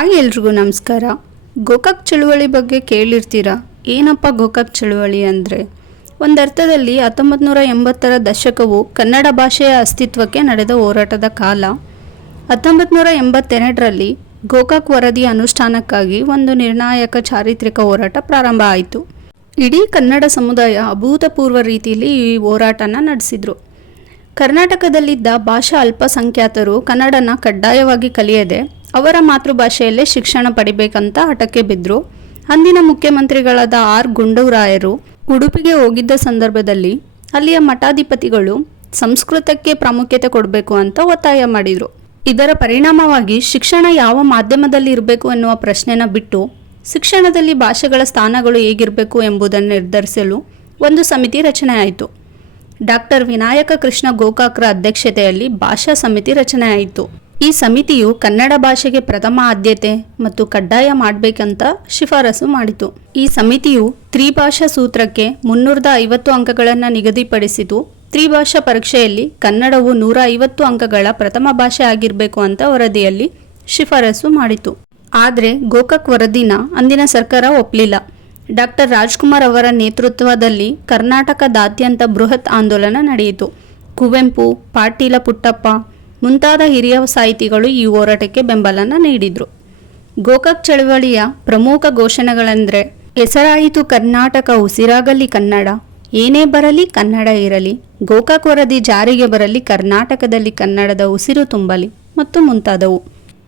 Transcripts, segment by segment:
Hi ಎಲ್ರಿಗೂ ನಮಸ್ಕಾರ. ಗೋಕಾಕ್ ಚಳುವಳಿ ಬಗ್ಗೆ ಕೇಳಿರ್ತೀರಾ? ಏನಪ್ಪ ಗೋಕಾಕ್ ಚಳುವಳಿ ಅಂದರೆ? ಒಂದರ್ಥದಲ್ಲಿ ಹತ್ತೊಂಬತ್ತು ನೂರ ಎಂಬತ್ತರ ದಶಕವು ಕನ್ನಡ ಭಾಷೆಯ ಅಸ್ತಿತ್ವಕ್ಕೆ ನಡೆದ ಹೋರಾಟದ ಕಾಲ. ಹತ್ತೊಂಬತ್ತು ನೂರ ಎಂಬತ್ತೆರಡರಲ್ಲಿ ಗೋಕಾಕ್ ವರದಿ ಅನುಷ್ಠಾನಕ್ಕಾಗಿ ಒಂದು ನಿರ್ಣಾಯಕ ಚಾರಿತ್ರಿಕ ಹೋರಾಟ ಪ್ರಾರಂಭ ಆಯಿತು. ಇಡೀ ಕನ್ನಡ ಸಮುದಾಯ ಅಭೂತಪೂರ್ವ ರೀತಿಯಲ್ಲಿ ಈ ಹೋರಾಟನ ನಡೆಸಿದ್ರು. ಕರ್ನಾಟಕದಲ್ಲಿದ್ದ ಭಾಷಾ ಅಲ್ಪಸಂಖ್ಯಾತರು ಕನ್ನಡನ ಕಡ್ಡಾಯವಾಗಿ ಕಲಿಯದೆ ಅವರ ಮಾತೃಭಾಷೆಯಲ್ಲೇ ಶಿಕ್ಷಣ ಪಡಿಬೇಕಂತ ಹಠಕ್ಕೆ ಬಿದ್ದರು ಅಂದಿನ ಮುಖ್ಯಮಂತ್ರಿಗಳಾದ ಆರ್ ಗುಂಡೂರಾಯರು ಉಡುಪಿಗೆ ಹೋಗಿದ್ದ ಸಂದರ್ಭದಲ್ಲಿ ಅಲ್ಲಿಯ ಮಠಾಧಿಪತಿಗಳು ಸಂಸ್ಕೃತಕ್ಕೆ ಪ್ರಾಮುಖ್ಯತೆ ಕೊಡಬೇಕು ಅಂತ ಒತ್ತಾಯ ಮಾಡಿದರು. ಇದರ ಪರಿಣಾಮವಾಗಿ ಶಿಕ್ಷಣ ಯಾವ ಮಾಧ್ಯಮದಲ್ಲಿ ಇರಬೇಕು ಎನ್ನುವ ಪ್ರಶ್ನೆನ ಬಿಟ್ಟು ಶಿಕ್ಷಣದಲ್ಲಿ ಭಾಷೆಗಳ ಸ್ಥಾನಗಳು ಹೇಗಿರಬೇಕು ಎಂಬುದನ್ನು ನಿರ್ಧರಿಸಲು ಒಂದು ಸಮಿತಿ ರಚನೆಯಾಯಿತು ಡಾಕ್ಟರ್ ವಿನಾಯಕ ಕೃಷ್ಣ ಗೋಕಾಕ್ರ ಅಧ್ಯಕ್ಷತೆಯಲ್ಲಿ ಭಾಷಾ ಸಮಿತಿ ರಚನೆಯಾಯಿತು ಈ ಸಮಿತಿಯು ಕನ್ನಡ ಭಾಷೆಗೆ ಪ್ರಥಮ ಆದ್ಯತೆ ಮತ್ತು ಕಡ್ಡಾಯ ಮಾಡಬೇಕಂತ ಶಿಫಾರಸು ಮಾಡಿತು. ಈ ಸಮಿತಿಯು ತ್ರಿಭಾಷಾ ಸೂತ್ರಕ್ಕೆ ಮುನ್ನೂರದ ಐವತ್ತು ಅಂಕಗಳನ್ನು ನಿಗದಿಪಡಿಸಿತು. ತ್ರಿಭಾಷಾ ಪರೀಕ್ಷೆಯಲ್ಲಿ ಕನ್ನಡವು ನೂರ ಐವತ್ತು ಅಂಕಗಳ ಪ್ರಥಮ ಭಾಷೆ ಆಗಿರಬೇಕು ಅಂತ ವರದಿಯಲ್ಲಿ ಶಿಫಾರಸು ಮಾಡಿತು. ಆದರೆ ಗೋಕಾಕ್ ವರದಿನ ಅಂದಿನ ಸರ್ಕಾರ ಒಪ್ಪಲಿಲ್ಲ ಡಾಕ್ಟರ್ ರಾಜ್ಕುಮಾರ್ ಅವರ ನೇತೃತ್ವದಲ್ಲಿ ಕರ್ನಾಟಕದಾದ್ಯಂತ ಬೃಹತ್ ಆಂದೋಲನ ನಡೆಯಿತು. ಕುವೆಂಪು, ಪಾಟೀಲ ಪುಟ್ಟಪ್ಪ ಮುಂತಾದ ಹಿರಿಯ ಸಾಹಿತಿಗಳು ಈ ಹೋರಾಟಕ್ಕೆ ಬೆಂಬಲನ ನೀಡಿದರು. ಗೋಕಾಕ್ ಚಳವಳಿಯ ಪ್ರಮುಖ ಘೋಷಣೆಗಳೆಂದರೆ ಹೆಸರಾಯಿತು ಕರ್ನಾಟಕ ಉಸಿರಾಗಲಿ ಕನ್ನಡ, ಏನೇ ಬರಲಿ ಕನ್ನಡ ಇರಲಿ, ಗೋಕಾಕ್ ವರದಿ ಜಾರಿಗೆ ಬರಲಿ ಕರ್ನಾಟಕದಲ್ಲಿ ಕನ್ನಡದ ಉಸಿರು ತುಂಬಲಿ ಮತ್ತು ಮುಂತಾದವು.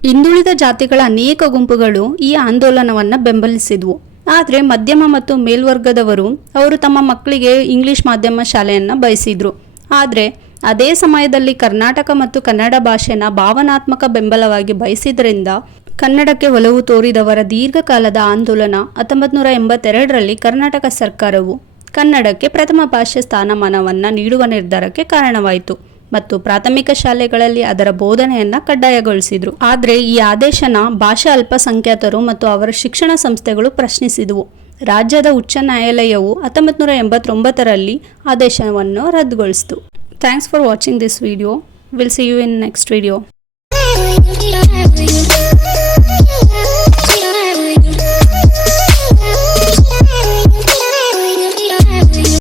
ಹಿಂದುಳಿದ ಜಾತಿಗಳ ಅನೇಕ ಗುಂಪುಗಳು ಈ ಆಂದೋಲನವನ್ನು ಬೆಂಬಲಿಸಿದ್ವು. ಆದರೆ ಮಧ್ಯಮ ಮತ್ತು ಮೇಲ್ವರ್ಗದವರು, ಅವರು ತಮ್ಮ ಮಕ್ಕಳಿಗೆ ಇಂಗ್ಲಿಷ್ ಮಾಧ್ಯಮ ಶಾಲೆಯನ್ನು ಬಯಸಿದ್ರು. ಆದರೆ ಅದೇ ಸಮಯದಲ್ಲಿ ಕರ್ನಾಟಕ ಮತ್ತು ಕನ್ನಡ ಭಾಷೆನ ಭಾವನಾತ್ಮಕ ಬೆಂಬಲವಾಗಿ ಬಯಸಿದ್ರಿಂದ ಕನ್ನಡಕ್ಕೆ ಒಲವು ತೋರಿದವರ ದೀರ್ಘಕಾಲದ ಆಂದೋಲನ ಹತ್ತೊಂಬತ್ತು ನೂರ ಎಂಬತ್ತೆರಡರಲ್ಲಿ ಕರ್ನಾಟಕ ಸರ್ಕಾರವು ಕನ್ನಡಕ್ಕೆ ಪ್ರಥಮ ಭಾಷೆ ಸ್ಥಾನಮಾನವನ್ನು ನೀಡುವ ನಿರ್ಧಾರಕ್ಕೆ ಕಾರಣವಾಯಿತು ಮತ್ತು ಪ್ರಾಥಮಿಕ ಶಾಲೆಗಳಲ್ಲಿ ಅದರ ಬೋಧನೆಯನ್ನು ಕಡ್ಡಾಯಗೊಳಿಸಿದರು. ಆದರೆ ಈ ಆದೇಶನ ಭಾಷಾ ಅಲ್ಪಸಂಖ್ಯಾತರು ಮತ್ತು ಅವರ ಶಿಕ್ಷಣ ಸಂಸ್ಥೆಗಳು ಪ್ರಶ್ನಿಸಿದವು. ರಾಜ್ಯದ ಉಚ್ಚ ನ್ಯಾಯಾಲಯವು ಹತ್ತೊಂಬತ್ತು ನೂರ ಎಂಬತ್ತೊಂಬತ್ತರಲ್ಲಿ ಆದೇಶವನ್ನು ರದ್ದುಗೊಳಿಸಿತು. Thanks for watching this video. We'll see you in next video.